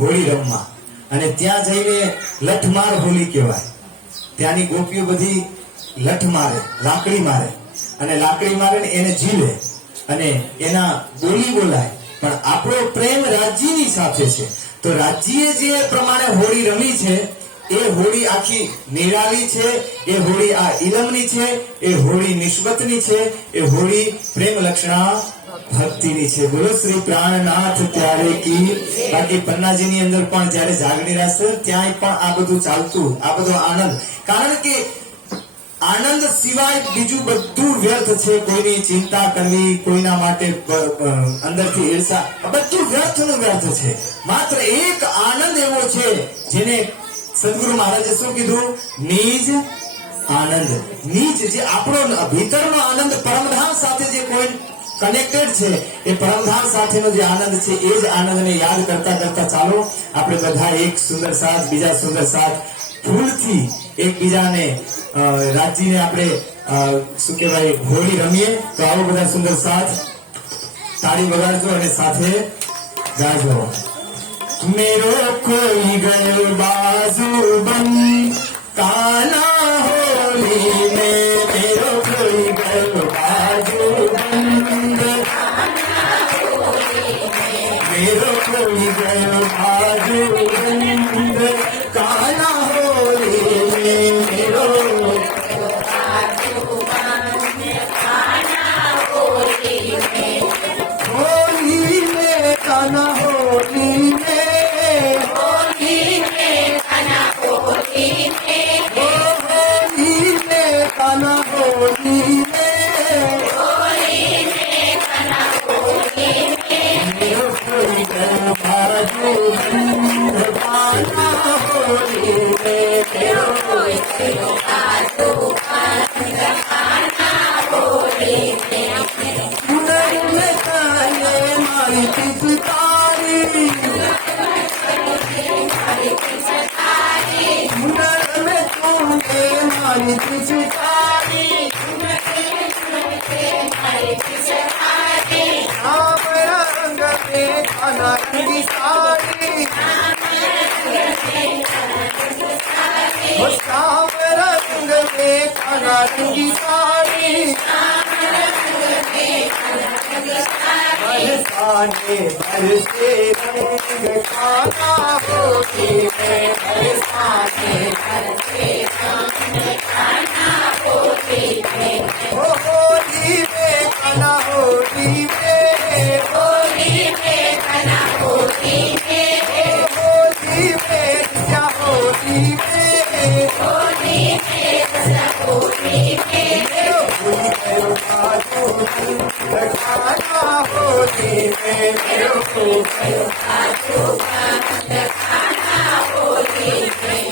હોળી રમવા. અને ત્યાં જઈને લઠમાર હોળી કહેવાય. ત્યાંની ગોપીઓ બધી લઠ મારે, લાકડી મારે, અને લાકડી મારે ને એને ઝીલે અને એના બોલી બોલાય. પણ આપણો પ્રેમ રાજ્યની સાથે છે. તો રાજ્યે જે પ્રમાણે હોળી રમી છે, એ હોળી આખી નિરાલી છે. એ હોળી આ ઇલમની છે. એ હોળી નિસ્બતની છે. એ હોળી પ્રેમ લક્ષણા ભક્તિની છે. બોલો શ્રી પ્રાણનાથ પ્યારે કી. બાકી પન્નાજીની અંદર પણ જ્યારે જાગણી રાસ ત્યાંય પણ આ બધું ચાલતું, આ બધો આનંદ. કારણ કે આનંદ સિવાય બીજું બધું વ્યર્થ છે. કોઈની ચિંતા કરવી, કોઈના માટે અંદરથી ઈર્ષા, બધું વ્યર્થનું વ્યર્થ છે. માત્ર એક આનંદ એવો છે જેને સદગુરુ મહારાજે શું કીધું? નિજ આનંદ. નિજ જે આપણો ભીતરનો આનંદ, પરમધામ સાથે જે કોઈ કનેક્ટેડ છે, એ પરમધામ સાથેનો જે આનંદ છે, એ જ આનંદને યાદ કરતા કરતા ચાલો આપણે બધા એક સુંદર સાથ, બીજા સુંદર સાથ, ફૂલથી એકબીજાને રાજ્યને આપણે શું કહેવાય હોળી રમીએ. તો આવો બધા સુંદર સાથ તાળી વગાડજો અને સાથે ગાજો. मेरो कोई गयो बाजू बंद काना होली में, मेरो कोई गयो बाजू बंद, मेरो कोई गयो बाजू बंद काना होली में, मेरो होली में काना होली में, रंगी साड़ी बरसाने बरसे रंग खाना होली में, बरसाने बरसे रंग खाना होली में, होली में खाना होली में, होली में खाना होली में, होली में क्या होली में, होली में क्या होली में, खाना होली में, मेरो को खाना होली में,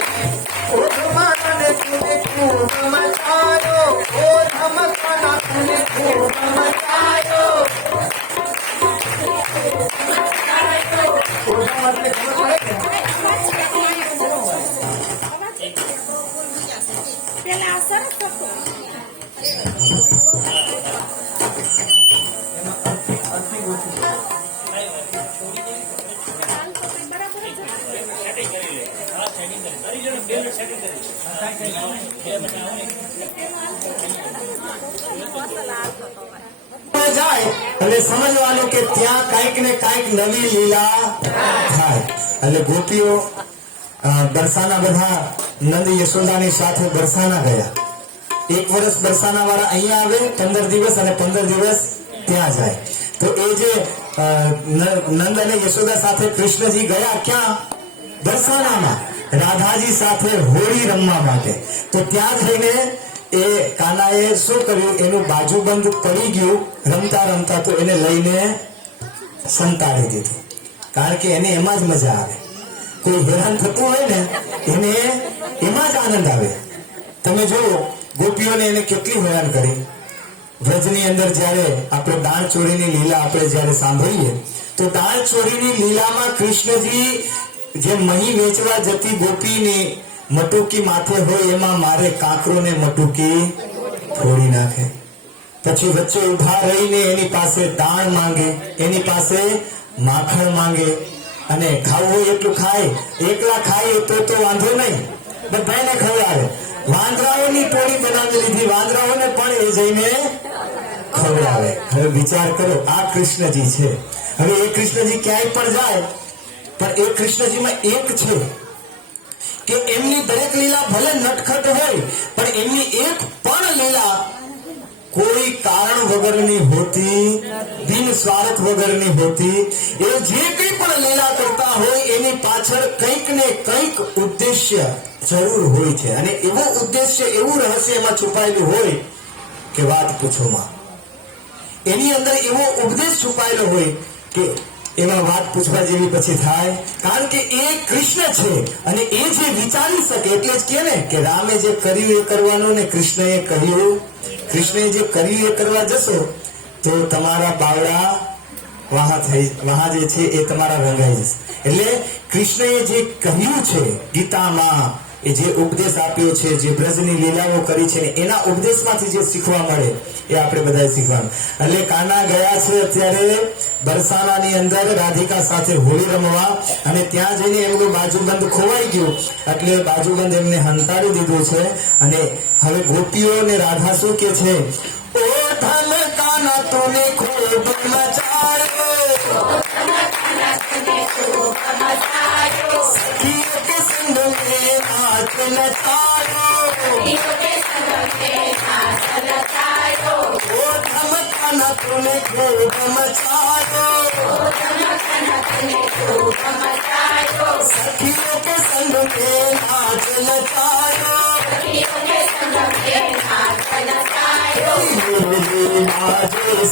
धमाना तूने खूब मचायो, ओ धमकाना तूने खूब मचायो, જાય એટલે સમજવાનું કે ત્યાં કાંઈક ને કાંઈક નવી લીલા થાય. એટલે ગોપીઓ બરસાના બધા નંદ યશોદાની સાથે બરસાના ગયા. એક વર્ષ બરસાના વાળા અહીંયા આવે 15 દિવસ અને 15 દિવસ ત્યાં જાય. તો એ જે નંદ અને યશોદા સાથે કૃષ્ણજી ગયા ક્યાં? બરસાનામાં રાધાજી સાથે હોળી રમવા માટે. તો ત્યાં જઈને એ કાનાએ શું કર્યું, એનું બાજુબંધ પડી ગયું રમતા રમતા, તો એને લઈને સંતાડી દીધું. કારણ કે એને એમાં જ મજા આવે. કોઈ હેરાન થતું હોય ને એને એમાં જ આનંદ આવે. તમે જુઓ ગોપીઓને એને કેટલી હેરાન કરી. વ્રજની અંદર જ્યારે આપણે દાણ ચોરીની લીલા આપણે જ્યારે સાંભળીએ તો દાણ ચોરીની લીલામાં કૃષ્ણજી જે મહી વેચવા જતી ગોપીની મટુકી માથે હોય એમાં મારે કાંકરોને મટુકી ફોડી નાખે. પછી વચ્ચે ઉભા રહીને એની પાસે દાણ માંગે, એની પાસે માખણ માંગે, અને ખાવું હોય એટલું ખાય. એકલા ખાય તો વાંધો નહીં, બધાને ખવડાવે. વાંદરાઓની ટોળી બનાવી લીધી, વાંદરાઓને પણ એ જઈને ખવડાવે. હવે વિચાર કરો, આ કૃષ્ણજી છે. હવે એ કૃષ્ણજી ક્યાંય પણ જાય પણ એ કૃષ્ણજીમાં એક છે કે એમની દરેક લીલા ભલે નટખટ હોય પણ એમની એક પણ લીલા કોઈ કારણ વગરની હોતી, બિન સ્વાર્થ વગરની હોતી. એ જે કંઈ પણ લીલા કરતા હોય એની પાછળ કંઈક ને કંઈક ઉદ્દેશ્ય જરૂર હોય છે. અને એવો ઉદ્દેશ્ય, એવું રહસ્ય એમાં છુપાયેલું હોય કે વાત પૂછોમાં. એની અંદર એવો ઉપદેશ છુપાયેલો હોય કે એમાં વાત પૂછવા જેવી પછી થાય. કારણ કે એ કૃષ્ણ છે અને એ જે વિચારી શકે. એટલે જ કે ને કે રામે જે કર્યું એ કરવાનું ને કૃષ્ણએ કહ્યું. કૃષ્ણએ જે કર્યું એ કરવા જશો તો તમારા બાવડા વહા જે છે એ તમારા રંગાઈ જશે. એટલે કૃષ્ણએ જે કહ્યું છે ગીતામાં, એ જે ઉપદેશ આપ્યો છે, જે બ્રજની લીલાઓ કરી છે ને એના ઉપદેશમાંથી જે શીખવા મળે એ આપણે બધાએ શીખવાનું. એટલે કાના ગયા છે અત્યારે બરસાનાની અંદર રાધિકા સાથે હોળી રમવા, અને ત્યાં જઈને એમનું બાજુબંધ ખોવાઈ ગયું એટલે બાજુબંધ એમને હંતાડી દીધું છે. અને હવે ગોપીઓ ને રાધા શું કે છે, ઓ ધન કાના તને ખૂબ મચાયો, સખીઓ કે સંગ में नाच नचायो, ओ धमकाना तूने खूब मचायो, सखियों के संग में नाच नचायो.